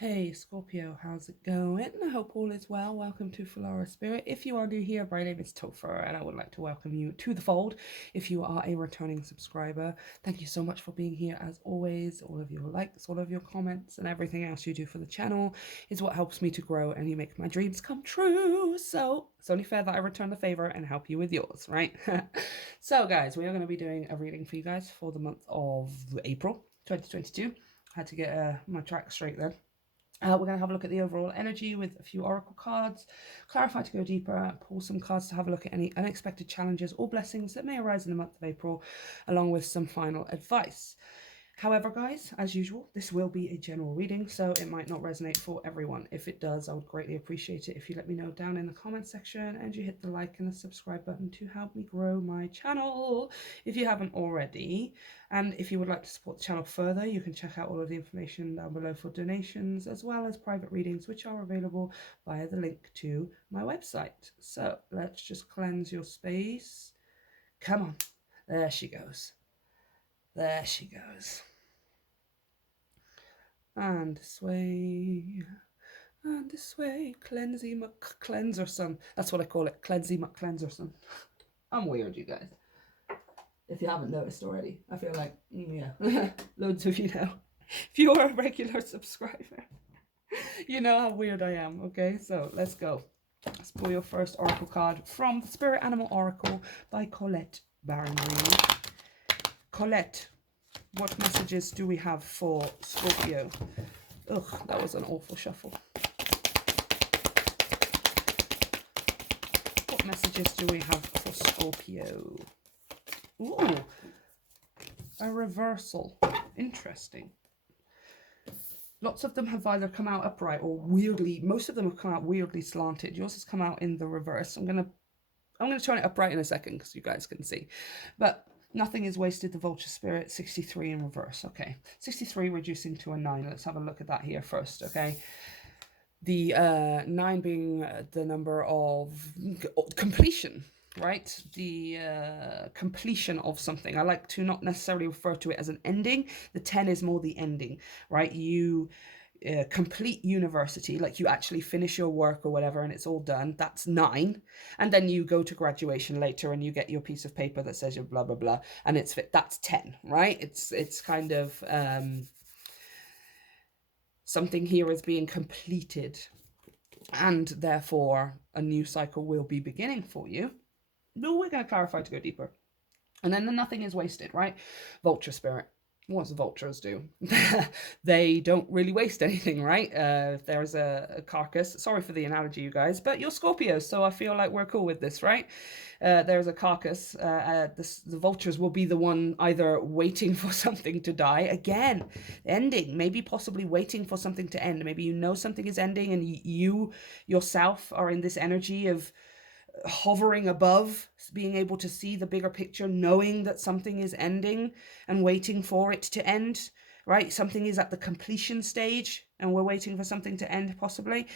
Hey Scorpio, how's it going? I hope all is well. Welcome to Filara Spirit. If you are new here, my name is Topher and I would like to welcome you to the fold. If you are a returning subscriber, thank you so much for being here as always. All of your likes, all of your comments and everything else you do for the channel is what helps me to grow and you make my dreams come true. So it's only fair that I return the favor and help you with yours, right? So guys, we are going to be doing a reading for you guys for the month of April 2022. I had to get my track straight there. We're going to have a look at the overall energy with a few oracle cards, clarify to go deeper, pull some cards to have a look at any unexpected challenges or blessings that may arise in the month of April, along with some final advice. However, guys, as usual, this will be a general reading, so it might not resonate for everyone. If it does, I would greatly appreciate it if you let me know down in the comment section and you hit the like and the subscribe button to help me grow my channel if you haven't already. And if you would like to support the channel further, you can check out all of the information down below for donations, as well as private readings, which are available via the link to my website. So let's just cleanse your space. Come on. There she goes. There she goes. And this way, cleansy McCleanserson. That's what I call it, cleansy McCleanserson. I'm weird, you guys. If you haven't noticed already, I feel like, yeah, loads of you know. If you're a regular subscriber, you know how weird I am, okay? So let's go. Let's pull your first oracle card from the Spirit Animal Oracle by Colette Baron-Reed. Colette, what messages do we have for Scorpio? Ugh, that was an awful shuffle. What messages do we have for Scorpio? Ooh, a reversal. Interesting. Lots of them have either come out upright or weirdly, most of them have come out weirdly slanted. Yours has come out in the reverse. I'm gonna turn it upright in a second because you guys can see. But nothing is wasted, the Vulture Spirit, 63 in reverse. Okay, 63 reducing to a 9. Let's have a look at that here first, okay? The 9 being the number of completion, right? The completion of something. I like to not necessarily refer to it as an ending. The 10 is more the ending, right? You complete university, like you actually finish your work or whatever and it's all done. That's 9. And then you go to graduation later and you get your piece of paper that says you're blah blah blah and it's fit. That's 10, right? It's kind of something here is being completed and therefore a new cycle will be beginning for you. But we're going to clarify to go deeper. And then the nothing is wasted, right? Vulture Spirit. What do vultures do? They don't really waste anything, right? If there's a carcass, sorry for the analogy, you guys, but you're Scorpios, so I feel like we're cool with this, right? There's a carcass. The vultures will be the one either waiting for something to die, again, ending, maybe possibly waiting for something to end. Maybe you know something is ending and you yourself are in this energy of hovering above, being able to see the bigger picture, knowing that something is ending and waiting for it to end, right? Something is at the completion stage and we're waiting for something to end, possibly,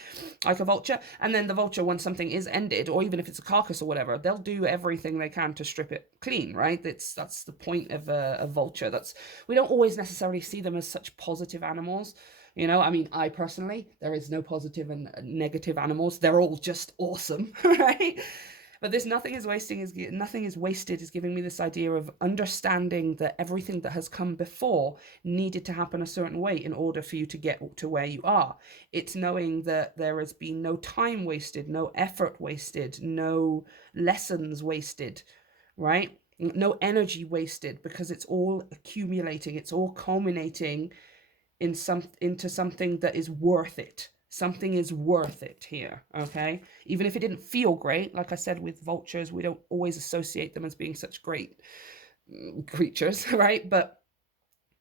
like a vulture. And then the vulture, once something is ended, or even if it's a carcass or whatever, they'll do everything they can to strip it clean, right? That's the point of a vulture. We don't always necessarily see them as such positive animals. You know, I mean, I personally, there is no positive and negative animals. They're all just awesome, right? But this nothing is wasted is giving me this idea of understanding that everything that has come before needed to happen a certain way in order for you to get to where you are. It's knowing that there has been no time wasted, no effort wasted, no lessons wasted, right? No energy wasted, because it's all accumulating, it's all culminating into something that is worth it. Something is worth it here, okay? Even if it didn't feel great, like I said with vultures, we don't always associate them as being such great creatures, right? But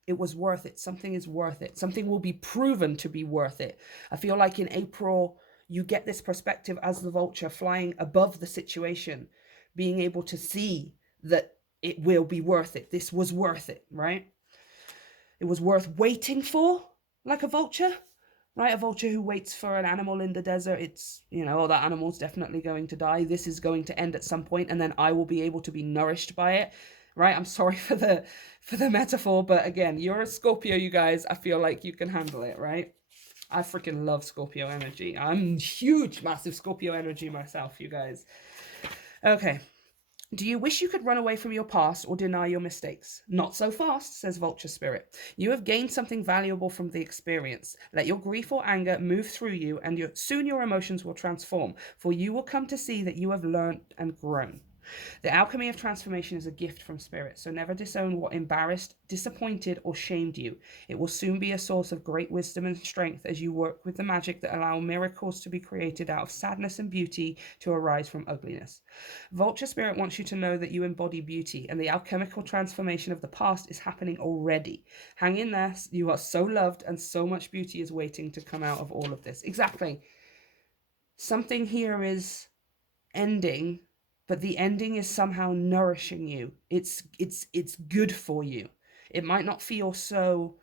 it was worth it. Something is worth it. Something will be proven to be worth it. I feel like in April, you get this perspective as the vulture flying above the situation, being able to see that it will be worth it. This was worth it, right? It was worth waiting for, like a vulture, right? A vulture who waits for an animal in the desert, it's, you know, oh, that animal's definitely going to die. This is going to end at some point, and then I will be able to be nourished by it, right? I'm sorry for the metaphor, but again, you're a Scorpio, you guys. I feel like you can handle it, right? I freaking love Scorpio energy. I'm huge, massive Scorpio energy myself, you guys. Okay. Do you wish you could run away from your past or deny your mistakes? Not so fast, says Vulture Spirit. You have gained something valuable from the experience. Let your grief or anger move through you, and soon your emotions will transform, for you will come to see that you have learned and grown. The alchemy of transformation is a gift from Spirit, so never disown what embarrassed, disappointed, or shamed you. It will soon be a source of great wisdom and strength as you work with the magic that allow miracles to be created out of sadness and beauty to arise from ugliness. Vulture Spirit wants you to know that you embody beauty, and the alchemical transformation of the past is happening already. Hang in there. You are so loved, and so much beauty is waiting to come out of all of this. Exactly. Something here is ending, but the ending is somehow nourishing you. It's good for you. It might not feel so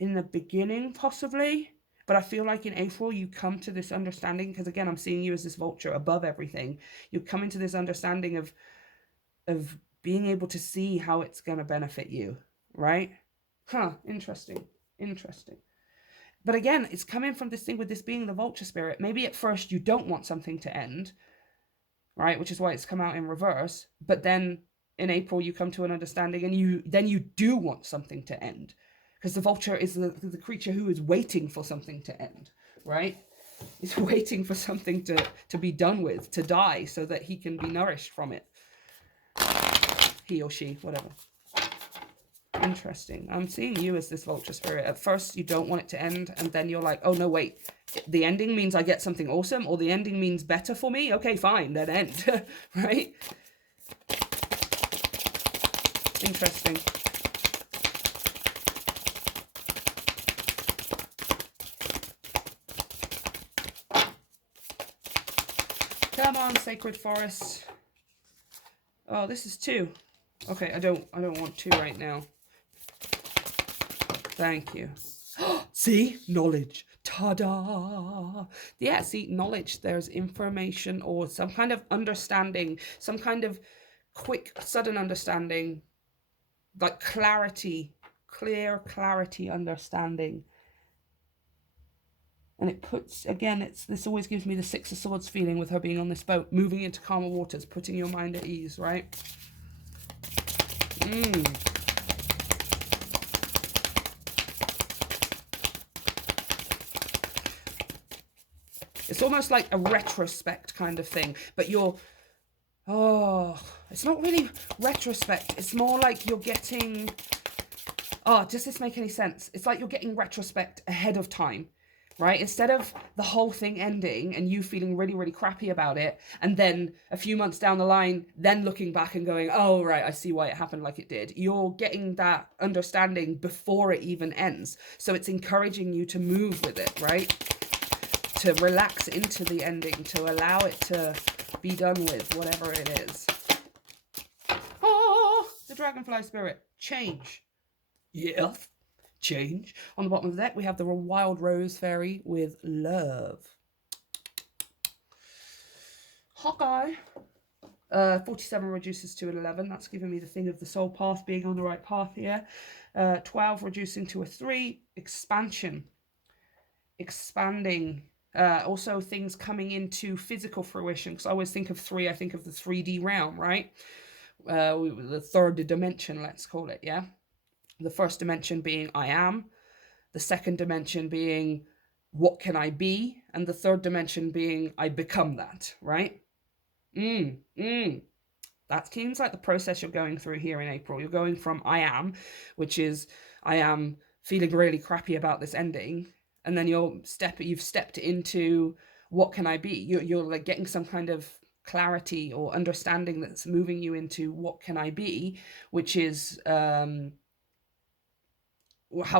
in the beginning, possibly, but I feel like in April you come to this understanding, because again, I'm seeing you as this vulture above everything. You come into this understanding of being able to see how it's going to benefit you, right? Interesting. But again, it's coming from this thing with this being the Vulture Spirit. Maybe at first you don't want something to end, right? Which is why it's come out in reverse. But then in April, you come to an understanding, and you do want something to end, because the vulture is the creature who is waiting for something to end, right? He's waiting for something to be done with, to die, so that he can be nourished from it. He or she, whatever. Interesting. I'm seeing you as this Vulture Spirit. At first, you don't want it to end, and then you're like, oh, no, wait. The ending means I get something awesome, or the ending means better for me? Okay, fine, then end. Right? Interesting. Come on, Sacred Forest. Oh, this is 2. Okay, I don't want 2 right now. Thank you. See? Knowledge. Ta-da! Yeah, see, knowledge. There's information or some kind of understanding, some kind of quick, sudden understanding, like clarity, clear clarity understanding. And it puts, again, this always gives me the Six of Swords feeling with her being on this boat, moving into calmer waters, putting your mind at ease, right? It's almost like a retrospect kind of thing, but it's not really retrospect. It's more like you're getting, does this make any sense? It's like you're getting retrospect ahead of time, right? Instead of the whole thing ending and you feeling really, really crappy about it, and then a few months down the line, then looking back and going, oh, right, I see why it happened like it did. You're getting that understanding before it even ends. So it's encouraging you to move with it, right? To relax into the ending, to allow it to be done with, whatever it is. Oh, the Dragonfly Spirit. Change. Yeah. Change. On the bottom of the deck, we have the Wild Rose Fairy with Love. Hawkeye. 47 reduces to an 11. That's giving me the thing of the soul path being on the right path here. 12 reducing to a 3. Expansion. Expanding. Also things coming into physical fruition, because I always think of 3, I think of the 3D realm, right? The third dimension, let's call it, yeah? The first dimension being I am, the second dimension being what can I be, and the third dimension being I become that, right? That seems like the process you're going through here in April. You're going from I am, which is I am feeling really crappy about this ending, and then you've stepped into what can I be. You're like getting some kind of clarity or understanding that's moving you into what can I be, which is how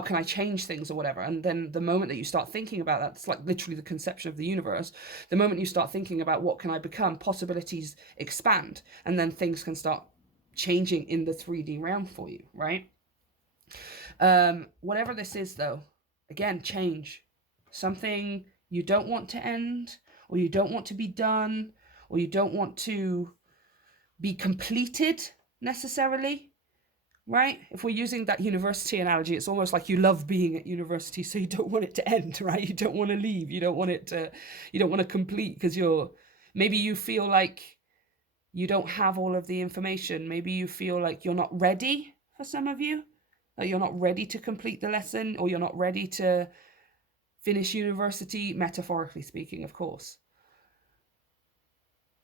can I change things or whatever. And then the moment that you start thinking about that, it's like literally the conception of the universe. The moment you start thinking about what can I become, possibilities expand, and then things can start changing in the 3D realm for you, right? Whatever this is, though, again, change. Something you don't want to end, or you don't want to be done, or you don't want to be completed necessarily. right? If we're using that university analogy, it's almost like you love being at university, so you don't want it to end, right? You don't want to leave. You don't want it to, you don't want to complete because maybe you feel like you don't have all of the information. Maybe you feel like you're not ready for some of you, like you're not ready to complete the lesson, or you're not ready to finish university, metaphorically speaking, of course,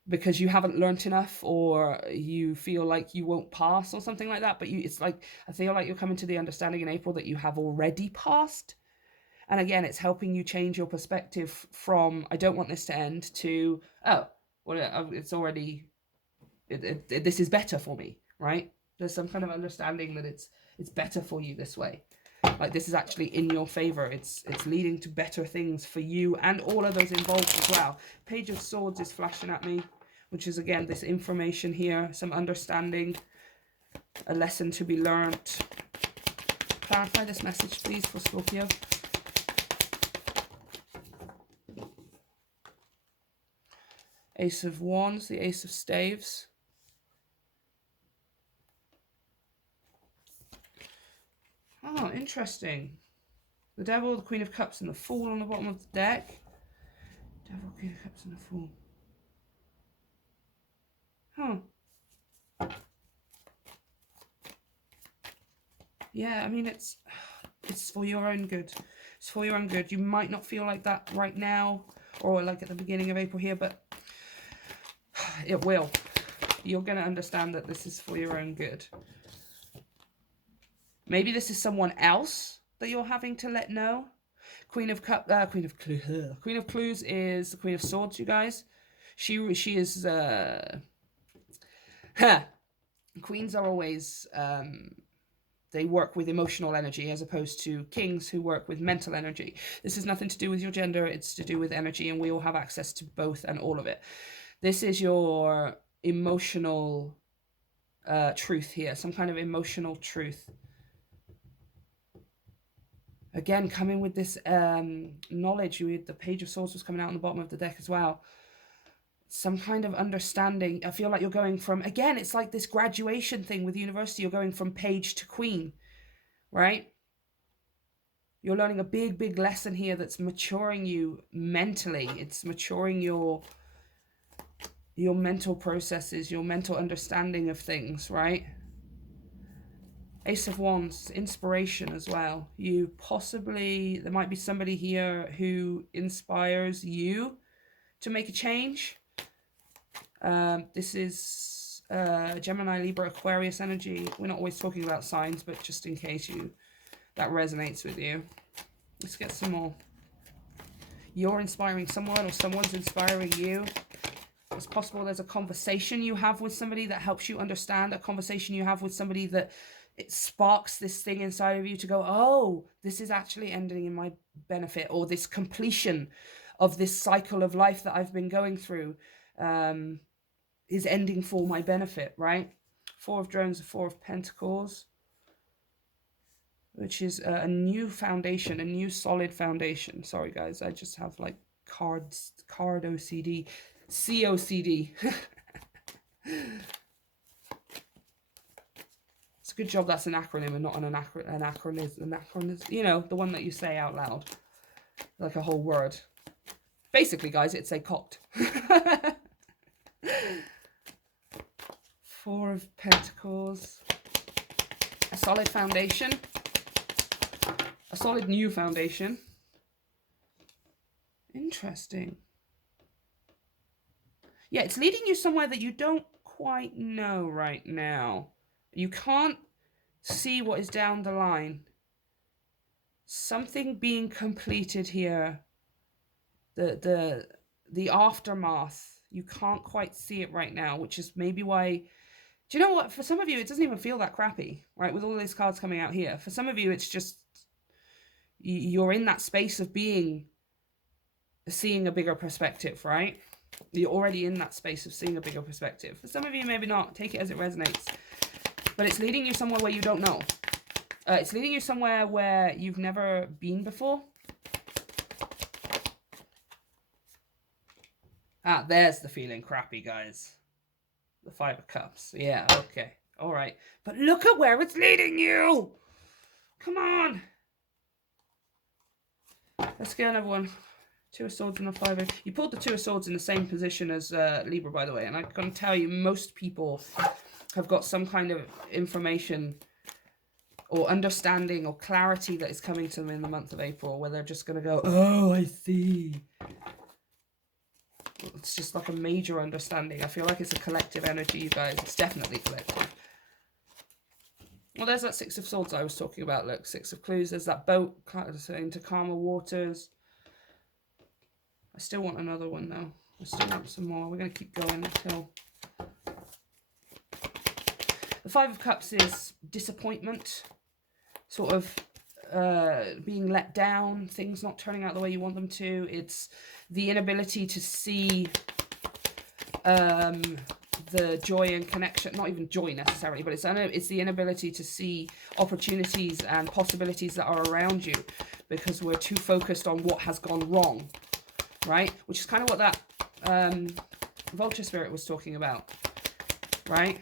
because you haven't learnt enough, or you feel like you won't pass or something like that. But it's like, I feel like you're coming to the understanding in April that you have already passed. And again, it's helping you change your perspective from, I don't want this to end, to, oh, well, it's already, this is better for me, right? There's some kind of understanding that it's better for you this way. Like, this is actually in your favor. It's leading to better things for you and all of those involved as well. Page of Swords is flashing at me, which is, again, this information here, some understanding, a lesson to be learned. Clarify this message, please, for Scorpio. Ace of Wands, the Ace of Staves. Oh, interesting. The Devil, the Queen of Cups, and the Fool on the bottom of the deck. Devil, Queen of Cups, and the Fool. Huh. Yeah, I mean, it's for your own good. It's for your own good. You might not feel like that right now, or like at the beginning of April here, but it will. You're going to understand that this is for your own good. Maybe this is someone else that you're having to let know. Queen of Clues is the Queen of Swords, you guys. She is Queens are always they work with emotional energy, as opposed to kings who work with mental energy. This has nothing to do with your gender, it's to do with energy, and we all have access to both and all of it. This is your emotional truth here, some kind of emotional truth. Again, coming with this knowledge, the Page of Swords was coming out on the bottom of the deck as well. Some kind of understanding. I feel like you're going from, again, it's like this graduation thing with university. You're going from page to queen, right? You're learning a big, big lesson here that's maturing you mentally. It's maturing your mental processes, your mental understanding of things, right? Ace of Wands, inspiration as well. There might be somebody here who inspires you to make a change. This is Gemini, Libra, Aquarius energy. We're not always talking about signs, but just in case that resonates with you. Let's get some more. You're inspiring someone, or someone's inspiring you. It's possible there's a conversation you have with somebody that helps you understand, a conversation you have with somebody that it sparks this thing inside of you to go, oh, this is actually ending in my benefit, or this completion of this cycle of life that I've been going through is ending for my benefit, right? Four of Drones, the Four of Pentacles, which is a new foundation, a new solid foundation. Sorry, guys, I just have like card OCD, COCD. It's a good job that's an acronym and not an anachronism. You know, the one that you say out loud, like a whole word. Basically, guys, it's a cocked. Four of Pentacles. A solid foundation. A solid new foundation. Interesting. Yeah, it's leading you somewhere that you don't quite know right now. You can't see what is down the line. Something being completed here. The aftermath. You can't quite see it right now, which is maybe why. Do you know what? For some of you, it doesn't even feel that crappy, right? With all these cards coming out here. For some of you, it's just you're in that space of seeing a bigger perspective, right? You're already in that space of seeing a bigger perspective. For some of you, maybe not. Take it as it resonates. But it's leading you somewhere where you don't know. It's leading you somewhere where you've never been before. Ah, there's the feeling crappy, guys. The Five of Cups. Yeah, okay. all right. But look at where it's leading you. Come on. Let's get another one. Two of Swords and a Five. You pulled the Two of Swords in the same position as Libra, by the way. And I'm going to tell you, most people have got some kind of information or understanding or clarity that is coming to them in the month of April, where they're just going to go, oh, I see. It's just like a major understanding. I feel like it's a collective energy, you guys. It's definitely collective. Well, there's that Six of Swords I was talking about. Look, Six of Clues. There's that boat into calmer waters. I still want another one, though. I still want some more. We're going to keep going until... The Five of Cups is disappointment. Sort of being let down. Things not turning out the way you want them to. It's the inability to see... the joy and connection, not even joy necessarily, but it's the inability to see opportunities and possibilities that are around you because we're too focused on what has gone wrong, right? Which is kind of what that Vulture Spirit was talking about, right?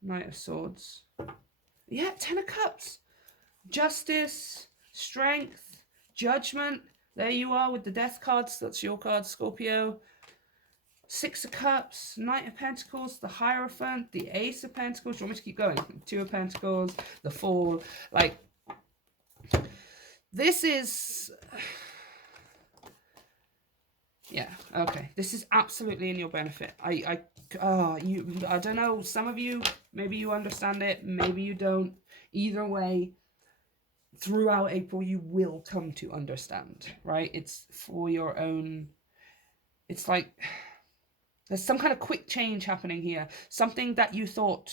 Knight of Swords. Yeah, Ten of Cups. Justice, strength, judgment. There you are with the Death cards. That's your card, Scorpio. Six of Cups, Knight of Pentacles, the Hierophant, the Ace of Pentacles. Do you want me to keep going? Two of Pentacles, the Fool. Like, this is... Yeah, okay. This is absolutely in your benefit. I don't know. Some of you, maybe you understand it. Maybe you don't. Either way, throughout April, you will come to understand, right? It's for your own... It's like... There's some kind of quick change happening here. Something that you thought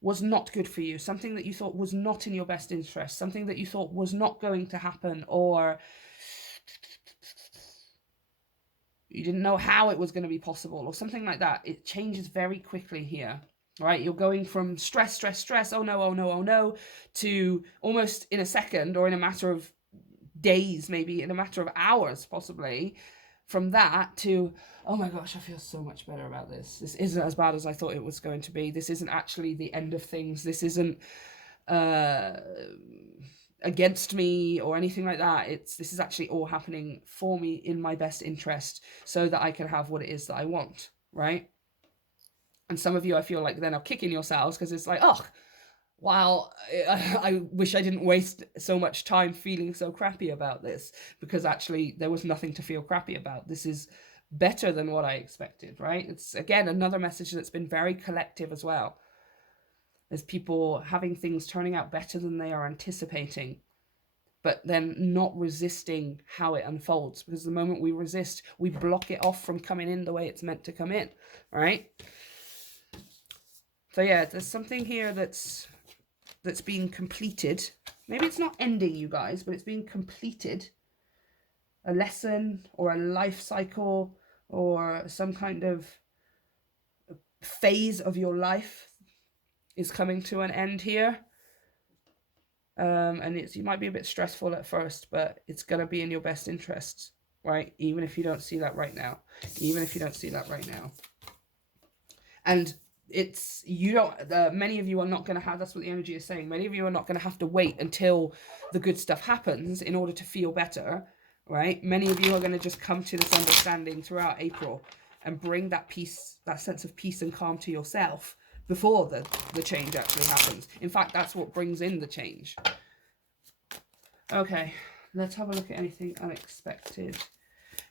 was not good for you. Something that you thought was not in your best interest. Something that you thought was not going to happen. Or you didn't know how it was going to be possible. Or something like that. It changes very quickly here. Right? You're going from stress, stress, stress. Oh no, oh no, oh no. To almost in a second or in a matter of days, maybe in a matter of hours, possibly. From that to, oh my gosh, I feel so much better about this. This isn't as bad as I thought it was going to be. This isn't actually the end of things. This isn't against me or anything like that. This is actually all happening for me in my best interest so that I can have what it is that I want, right? And some of you, I feel like then are kicking yourselves because it's like, oh, wow, I wish I didn't waste so much time feeling so crappy about this, because actually there was nothing to feel crappy about. This is better than what I expected, right? It's, again, another message that's been very collective as well. There's people having things turning out better than they are anticipating, but then not resisting how it unfolds, because the moment we resist, we block it off from coming in the way it's meant to come in, right? So yeah, there's something here that's being completed. Maybe it's not ending, you guys, but it's being completed. A lesson or a life cycle or some kind of phase of your life is coming to an end here. And you might be a bit stressful at first, but it's going to be in your best interests, right? Even if you don't see that right now. Even if you don't see that right now. And many of you are not going to have, that's what the energy is saying, many of you are not going to have to wait until the good stuff happens in order to feel better, right? Many of you are going to just come to this understanding throughout April and bring that peace, that sense of peace and calm to yourself before the change actually happens. In fact, that's what brings in the change. Okay, let's have a look at anything unexpected.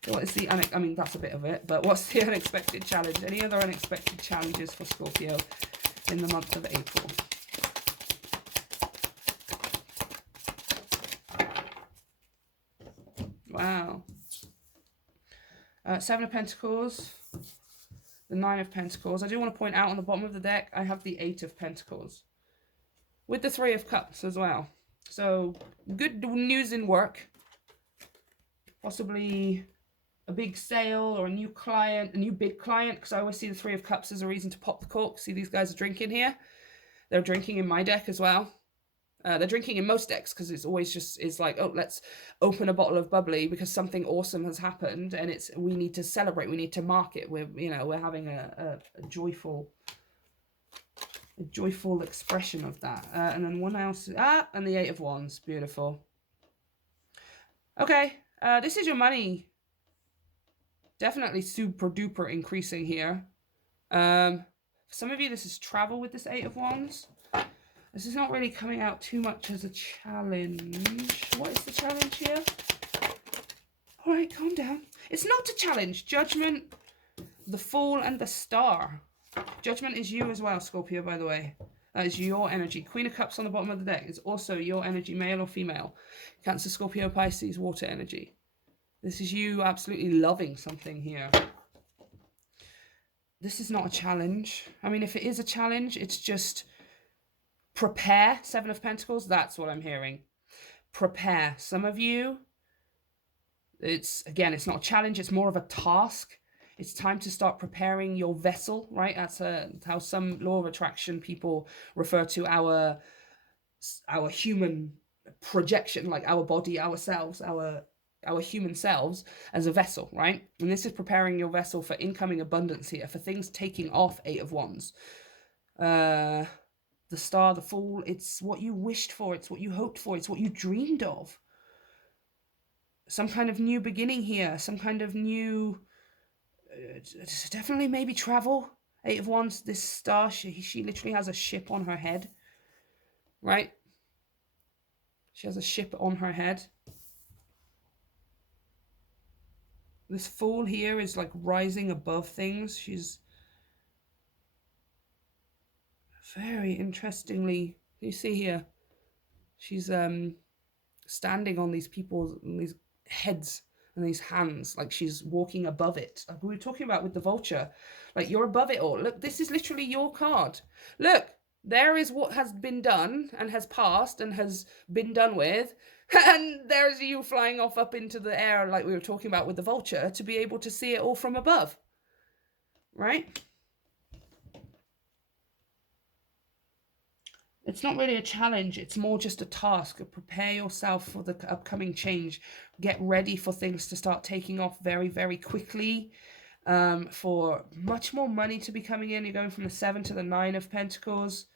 What is the I mean, that's a bit of it, but what's the unexpected challenge? Any other unexpected challenges for Scorpio in the month of April? Wow. Seven of Pentacles, the Nine of Pentacles. I do want to point out on the bottom of the deck, I have the Eight of Pentacles with the Three of Cups as well. So good news in work, possibly a big sale or a new client, a new big client, because I always see the Three of Cups as a reason to pop the cork. See, these guys are drinking here. They're drinking in my deck as well. They're drinking in most decks because it's always just, it's like, oh, let's open a bottle of bubbly because something awesome has happened and we need to celebrate, we need to mark it. We're having a joyful a joyful expression of that. And then one else, and the Eight of Wands, beautiful. Okay, this is your money. Definitely super duper increasing here. For some of you, this is travel with this Eight of Wands. This is not really coming out too much as a challenge. What is the challenge here? All right, calm down. It's not a challenge. Judgment, the Fool, and the Star. Judgment is you as well, Scorpio, by the way. That is your energy. Queen of Cups on the bottom of the deck is also your energy, male or female. Cancer, Scorpio, Pisces, water energy. This is you absolutely loving something here. This is not a challenge. I mean, if it is a challenge, it's just prepare. Seven of Pentacles, that's what I'm hearing. Prepare. Some of you, it's not a challenge, it's more of a task. It's time to start preparing your vessel, right? That's how some law of attraction people refer to our human projection, like our body, ourselves, our human selves as a vessel, right? And this is preparing your vessel for incoming abundance here, for things taking off. Eight of Wands. The Star, the Fool, it's what you wished for, it's what you hoped for, it's what you dreamed of. Some kind of new beginning here, some kind of new... definitely maybe travel. Eight of Wands, this Star, she literally has a ship on her head, right? She has a ship on her head. This Fool here is like rising above things. She's very interestingly, you see here, she's standing on these people's, on these heads and these hands, like she's walking above it, like we were talking about with the Vulture. Like, you're above it all. Look, this is literally your card. Look, there is what has been done and has passed and has been done with, and there's you flying off up into the air, like we were talking about with the Vulture, to be able to see it all from above, right? It's not really a challenge, it's more just a task. Prepare yourself for the upcoming change. Get ready for things to start taking off very, very quickly. For much more money to be coming in. You're going from the 7 to the 9 of Pentacles.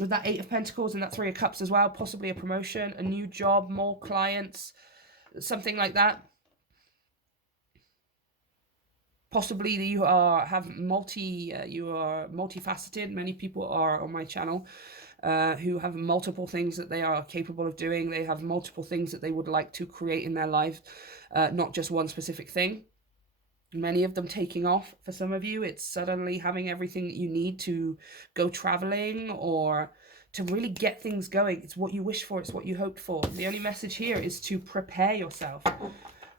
With that 8 of Pentacles and that 3 of Cups as well. Possibly a promotion, a new job, more clients, something like that. Possibly you are multifaceted. Many people are on my channel who have multiple things that they are capable of doing. They have multiple things that they would like to create in their life, not just one specific thing. Many of them taking off. For some of you, it's suddenly having everything that you need to go traveling or to really get things going. It's what you wish for. It's what you hoped for. The only message here is to prepare yourself.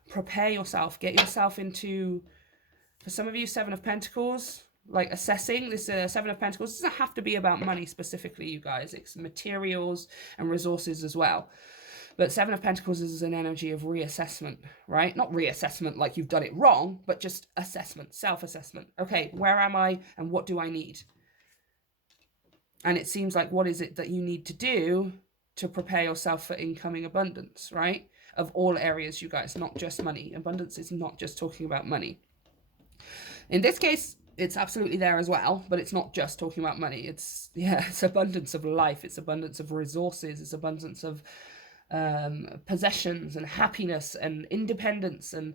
Prepare yourself. Get yourself into... For some of you, 7 of Pentacles, like assessing this 7 of Pentacles doesn't have to be about money specifically, you guys. It's materials and resources as well. But 7 of Pentacles is an energy of reassessment, right? Not reassessment like you've done it wrong, but just assessment, self-assessment. Okay, where am I and what do I need? And it seems like, what is it that you need to do to prepare yourself for incoming abundance, right? Of all areas, you guys, not just money. Abundance is not just talking about money. In this case, it's absolutely there as well, but it's not just talking about money. It's abundance of life. It's abundance of resources. It's abundance of possessions and happiness and independence and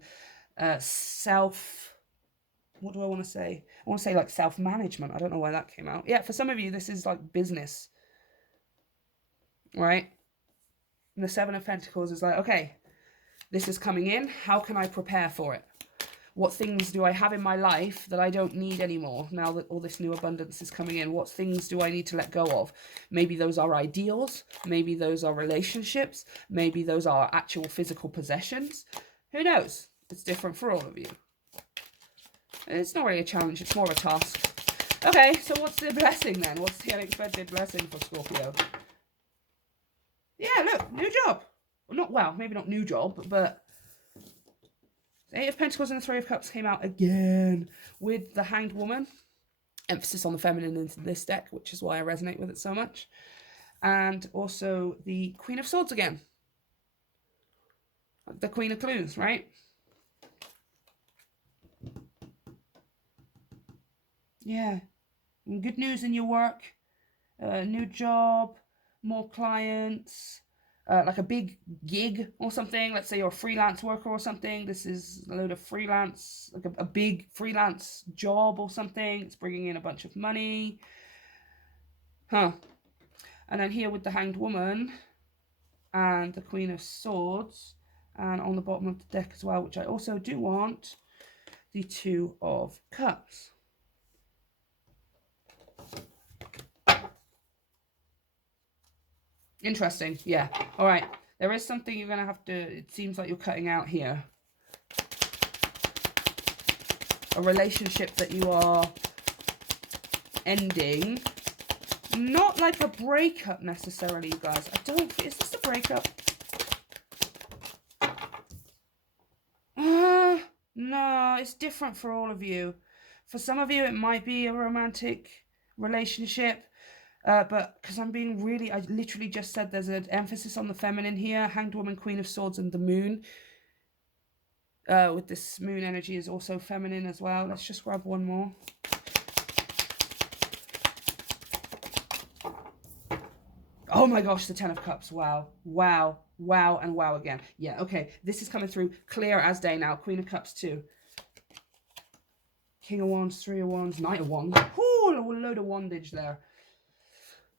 what do I want to say? I want to say like self-management. I don't know why that came out. Yeah, for some of you, this is like business, right? And the 7 of Pentacles is like, okay, this is coming in. How can I prepare for it? What things do I have in my life that I don't need anymore now that all this new abundance is coming in? What things do I need to let go of? Maybe those are ideals. Maybe those are relationships. Maybe those are actual physical possessions. Who knows? It's different for all of you. It's not really a challenge. It's more of a task. Okay, so what's the blessing then? What's the unexpected blessing for Scorpio? Yeah, look, new job. Well, maybe not new job, but... The 8 of Pentacles and the 3 of Cups came out again with the Hanged Woman. Emphasis on the feminine in this deck, which is why I resonate with it so much. And also the Queen of Swords again. The Queen of Clues, right? Yeah. And good news in your work. New job, more clients, like a big gig or something. Let's say you're a freelance worker or something. This is a load of freelance, like a big freelance job or something. It's bringing in a bunch of money. Huh. And then here with the Hanged Woman and the Queen of Swords, and on the bottom of the deck as well, which I also do want, the Two of Cups. Interesting. Yeah. All right. There is something you're going to have to, it seems like you're cutting out here. A relationship that you are ending. Not like a breakup necessarily, you guys. I don't, is this a breakup? No, it's different for all of you. For some of you, it might be a romantic relationship. But because I'm being really, I literally just said there's an emphasis on the feminine here. Hanged Woman, Queen of Swords, and the Moon. With this moon energy is also feminine as well. Let's just grab one more. Oh my gosh, the Ten of Cups. Wow. Wow. Wow and wow again. Yeah, okay. This is coming through clear as day now. Queen of Cups too. King of Wands, Three of Wands, Knight of Wands. Ooh, a load of wandage there.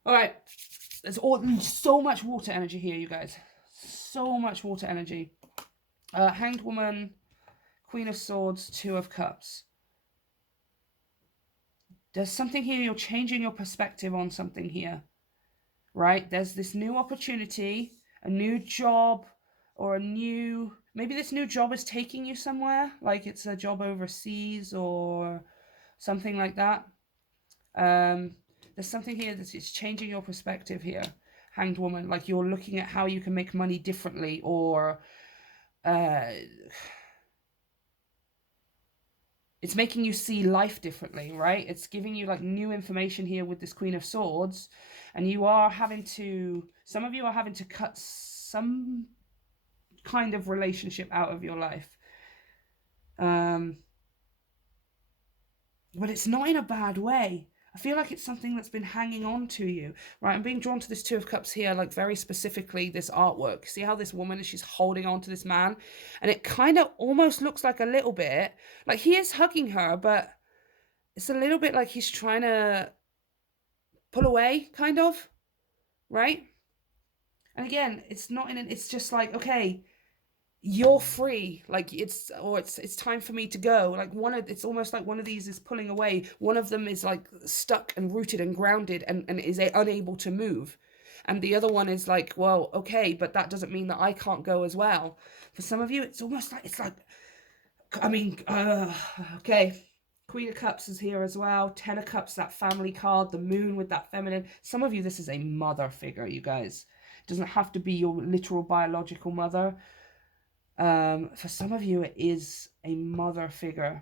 All right. There's so much water energy here, you guys. So much water energy. Hanged Woman, Queen of Swords, Two of Cups. There's something here. You're changing your perspective on something here. Right? There's this new opportunity, a new job, or maybe this new job is taking you somewhere, like it's a job overseas or something like that. There's something here that's changing your perspective here, Hanged Woman. Like you're looking at how you can make money differently, or it's making you see life differently, right? It's giving you like new information here with this Queen of Swords, and you are having to, some of you are having to cut some kind of relationship out of your life. But it's not in a bad way. I feel like it's something that's been hanging on to you, right? I'm being drawn to this Two of Cups here, like very specifically this artwork. See how this woman, she's holding on to this man? And it kind of almost looks like a little bit, like he is hugging her, but it's a little bit like he's trying to pull away, kind of, right? And again, it's not in it's just like, okay, you're free, like it's time for me to go. Like it's almost like one of these is pulling away, one of them is like stuck and rooted and grounded and is unable to move, and the other one is like, well, okay, but that doesn't mean that I can't go as well. For some of you, it's almost like, I mean, okay, Queen of Cups is here as well, Ten of Cups, that family card, the Moon with that feminine. Some of you, this is a mother figure, you guys. It doesn't have to be your literal biological mother. For some of you, it is a mother figure.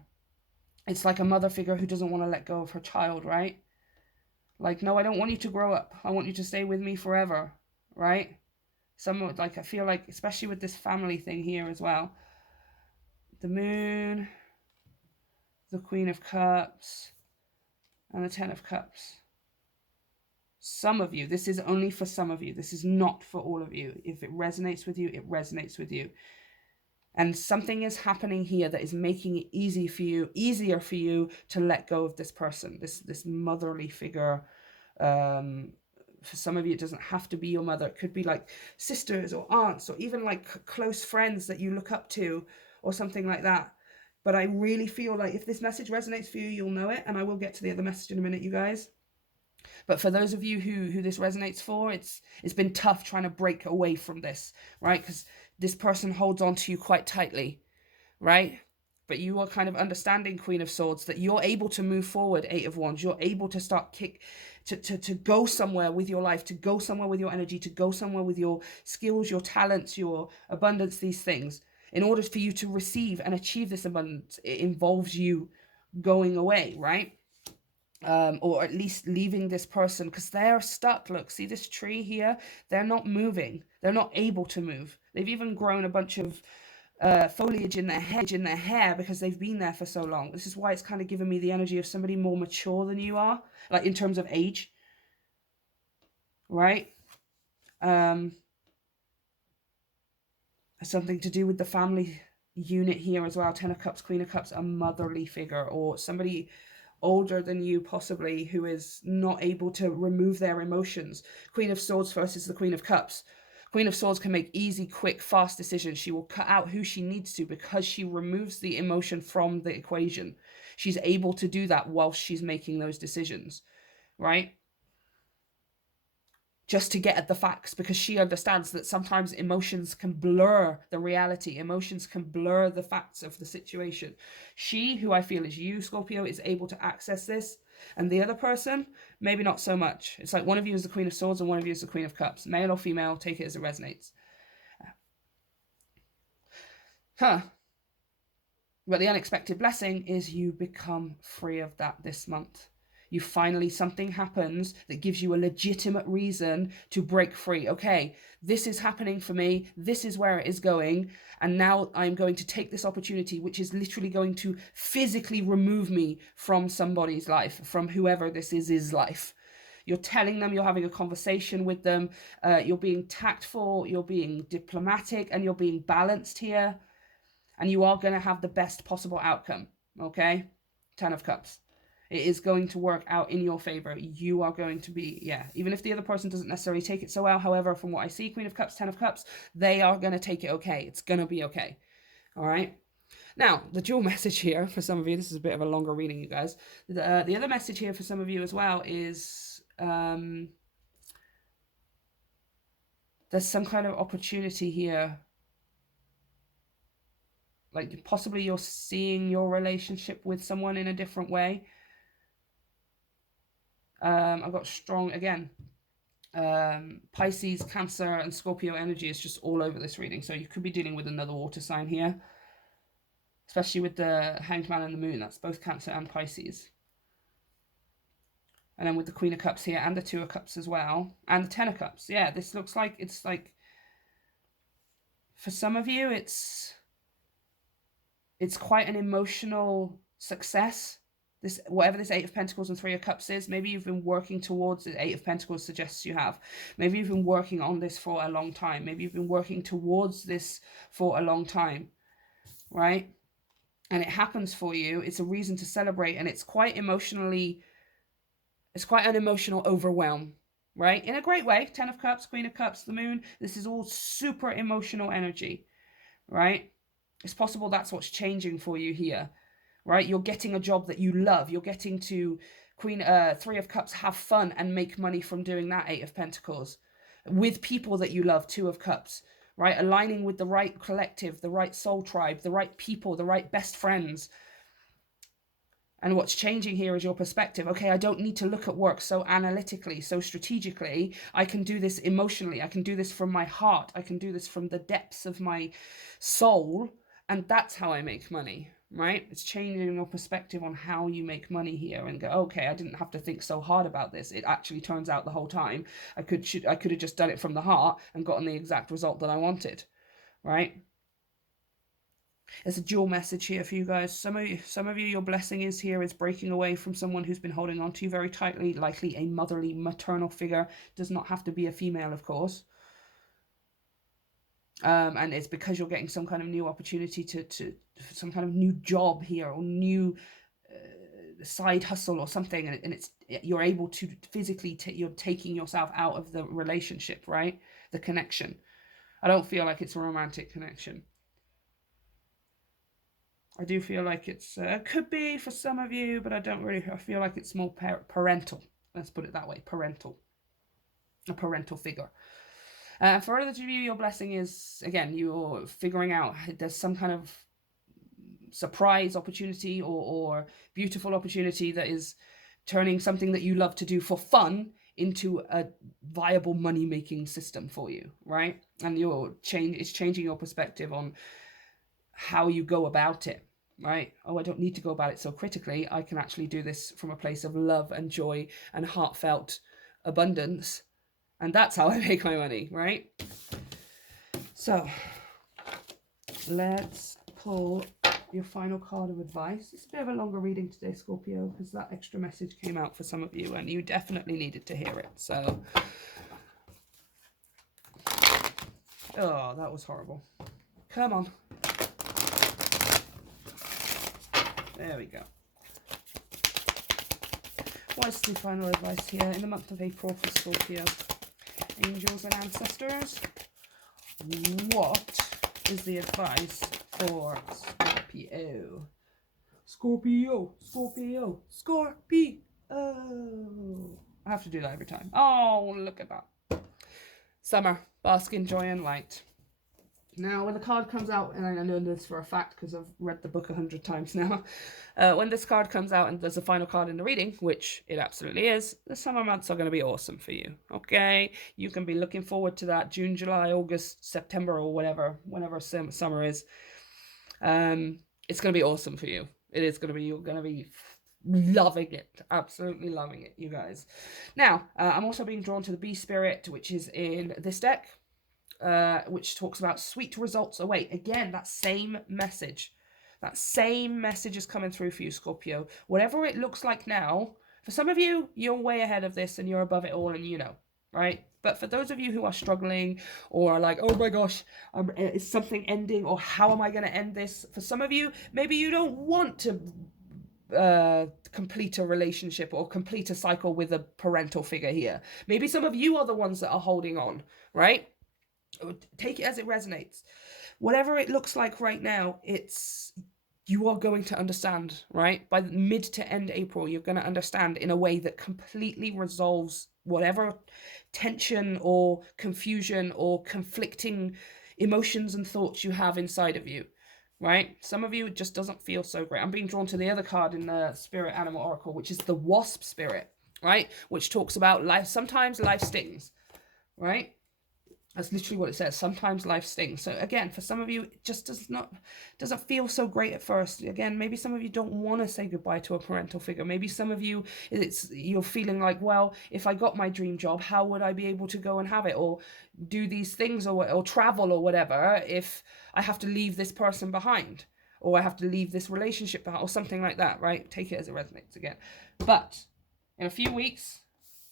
It's like a mother figure who doesn't want to let go of her child, right? Like, no, I don't want you to grow up. I want you to stay with me forever, right? Like, I feel like, especially with this family thing here as well. The Moon, the Queen of Cups, and the Ten of Cups. Some of you, this is only for some of you. This is not for all of you. If it resonates with you, it resonates with you. And something is happening here that is making it easier for you to let go of this person, this motherly figure. For some of you, it doesn't have to be your mother. It could be like sisters or aunts or even like close friends that you look up to or something like that. But I really feel like if this message resonates for you, you'll know it. And I will get to the other message in a minute, you guys. But for those of you who this resonates for, it's been tough trying to break away from this, right? Because this person holds on to you quite tightly, right? But you are kind of understanding, Queen of Swords, that you're able to move forward, Eight of Wands. You're able to start to go somewhere with your life, to go somewhere with your energy, to go somewhere with your skills, your talents, your abundance, these things. In order for you to receive and achieve this abundance, it involves you going away, right? Or at least leaving this person, because they're stuck. Look, see this tree here? They're not moving. They're not able to move. They've even grown a bunch of foliage in their hair because they've been there for so long. This is why it's kind of given me the energy of somebody more mature than you are, like in terms of age. right? Something to do with the family unit here as well. 10 of Cups, Queen of Cups, a motherly figure, or somebody older than you possibly who is not able to remove their emotions. Queen of Swords versus the Queen of Cups. Queen of Swords can make easy, quick, fast decisions. She will cut out who she needs to because she removes the emotion from the equation. She's able to do that whilst she's making those decisions, right? Just to get at the facts, because she understands that sometimes emotions can blur the reality. Emotions can blur the facts of the situation. She, who I feel is you, Scorpio, is able to access this. And the other person, maybe not so much. It's like one of you is the Queen of Swords and one of you is the Queen of Cups. Male or female, take it as it resonates. But the unexpected blessing is you become free of that this month. You finally, something happens that gives you a legitimate reason to break free. Okay, this is happening for me. This is where it is going. And now I'm going to take this opportunity, which is literally going to physically remove me from somebody's life, from whoever this is life. You're telling them, you're having a conversation with them. You're being tactful, you're being diplomatic, and you're being balanced here. And you are going to have the best possible outcome. Okay? 10 of Cups. It is going to work out in your favor. You are going to be, yeah, even if the other person doesn't necessarily take it so well. However, from what I see, Queen of Cups, 10 of Cups, they are going to take it okay. It's going to be okay. All right. Now, the dual message here for some of you, this is a bit of a longer reading, you guys. The other message here for some of you as well is there's some kind of opportunity here. Like possibly you're seeing your relationship with someone in a different way. I've got strong, again, Pisces, Cancer, and Scorpio energy is just all over this reading. So you could be dealing with another water sign here, especially with the Hanged Man and the Moon. That's both Cancer and Pisces. And then with the Queen of Cups here and the Two of Cups as well. And the Ten of Cups. Yeah, this looks like it's like, for some of you, it's quite an emotional success. This, whatever this Eight of Pentacles and Three of Cups is, maybe you've been working towards it. Eight of Pentacles suggests you have. Maybe you've been working on this for a long time. Maybe you've been working towards this for a long time, right? And it happens for you. It's a reason to celebrate, and it's quite emotionally, it's quite an emotional overwhelm, right? In a great way. 10 of Cups, Queen of Cups, the Moon. This is all super emotional energy, right? It's possible that's what's changing for you here. Right, you're getting a job that you love. You're getting to Three of Cups, have fun and make money from doing that. Eight of Pentacles, with people that you love. Two of Cups, right, aligning with the right collective, the right soul tribe, the right people, the right best friends. And what's changing here is your perspective. Okay, I don't need to look at work so analytically, so strategically. I can do this emotionally. I can do this from my heart. I can do this from the depths of my soul, and that's how I make money. Right? It's changing your perspective on how you make money here, and go, okay, I didn't have to think so hard about this. It actually turns out the whole time I could have just done it from the heart and gotten the exact result that I wanted. Right? There's a dual message here for you guys. Some of you, your blessing is breaking away from someone who's been holding on to you very tightly, likely a motherly, maternal figure. Does not have to be a female, of course. And it's because you're getting some kind of new opportunity to some kind of new job here, or new side hustle or something, and it's you're able to physically you're taking yourself out of the relationship, right? The connection. I don't feel like it's a romantic connection. I do feel like it's could be for some of you, but I feel like it's more parental. Let's put it that way, parental. A parental figure. For others of you, your blessing is, again, you're figuring out there's some kind of surprise opportunity or beautiful opportunity that is turning something that you love to do for fun into a viable money-making system for you, right? And it's changing your perspective on how you go about it, right? Oh, I don't need to go about it so critically. I can actually do this from a place of love and joy and heartfelt abundance. And that's how I make my money, right? So, let's pull your final card of advice. It's a bit of a longer reading today, Scorpio, because that extra message came out for some of you, and you definitely needed to hear it. So, Oh, that was horrible. Come on. There we go. What is the final advice here in the month of April for Scorpio? Angels and ancestors. What is the advice for Scorpio? Scorpio, Scorpio, Scorpio. I have to do that every time. Oh, look at that. Summer, bask in joy and light. Now, when the card comes out, and I know this for a fact because I've read the book 100 times now, when this card comes out and there's a final card in the reading, which it absolutely is, the summer months are going to be awesome for you, okay? You can be looking forward to that June, July, August, September, or whenever summer is. It's going to be awesome for you. It is going to be, you're going to be loving it, absolutely loving it, you guys. Now, I'm also being drawn to the Bee Spirit, which is in this deck. Which talks about sweet results await. Again, that same message. That same message is coming through for you, Scorpio. Whatever it looks like now, for some of you, you're way ahead of this and you're above it all and you know, right? But for those of you who are struggling or are like, oh my gosh, is something ending or how am I going to end this? For some of you, maybe you don't want to complete a relationship or complete a cycle with a parental figure here. Maybe some of you are the ones that are holding on, right? Take it as it resonates. Whatever it looks like right now, you are going to understand, right? By mid to end April, you're going to understand in a way that completely resolves whatever tension or confusion or conflicting emotions and thoughts you have inside of you, right? Some of you, it just doesn't feel so great. I'm being drawn to the other card in the Spirit Animal Oracle, which is the Wasp Spirit, right? Which talks about life. Sometimes life stings, right? That's literally what it says. Sometimes life stings. So again, for some of you, it just doesn't feel so great at first. Again, maybe some of you don't want to say goodbye to a parental figure. Maybe some of you, you're feeling like, well, if I got my dream job, how would I be able to go and have it or do these things or travel or whatever if I have to leave this person behind or I have to leave this relationship behind or something like that, right? Take it as it resonates again. But in a few weeks,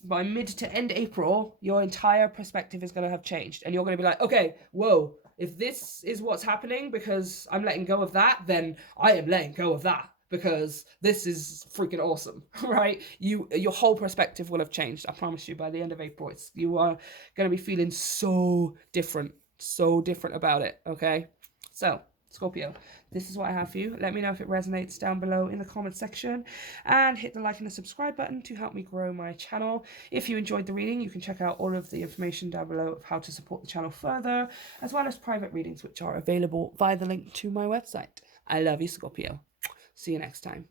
by mid to end April, your entire perspective is going to have changed. And you're going to be like, okay, whoa, if this is what's happening because I'm letting go of that, then I am letting go of that because this is freaking awesome, right? Your whole perspective will have changed. I promise you, by the end of April, you are going to be feeling so different about it, okay? So, Scorpio, this is what I have for you. Let me know if it resonates down below in the comment section and hit the like and the subscribe button to help me grow my channel. If you enjoyed the reading, you can check out all of the information down below of how to support the channel further, as well as private readings which are available via the link to my website. I love you, Scorpio. See you next time.